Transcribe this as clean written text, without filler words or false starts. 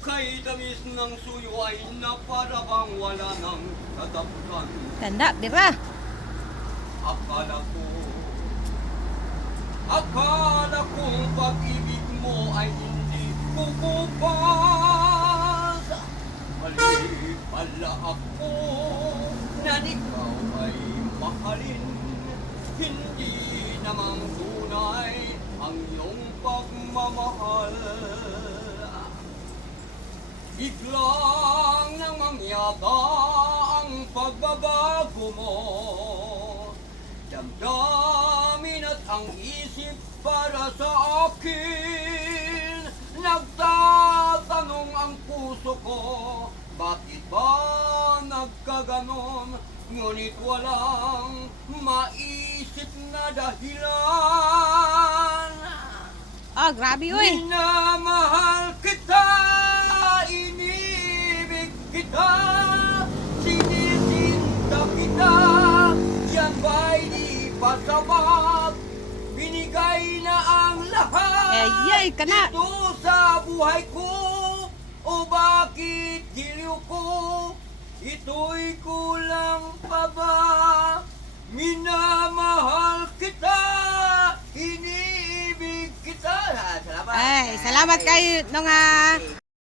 Ika'y tamis ng suyo ay na para bang wala ng katapusan. Tanda, dira. Akala kong pag-ibig mo ay hindi kukupas. Mali pala ako na ikaw ay mahalin. Hindi namang tunay ang iyong pagmamahal. Biglang nang mangyata ang pagbabago mo. Damdamin at ang isip para sa akin. Nagtatanong ang puso ko, bakit ba nagkaganon? Ngunit walang maisip na dahilan. Ah, grabe uy. Minamahal kita, inibig kita, sinisinta kita. Yan ba'y di pasapat? Binigay na ang lahat Ay, ka na. dito sa buhay ko. O bakit giliw ko? Ito'y kulang pa ba? Minamahal kita, iniibig kita. Salamat. Ay, salamat kayo nung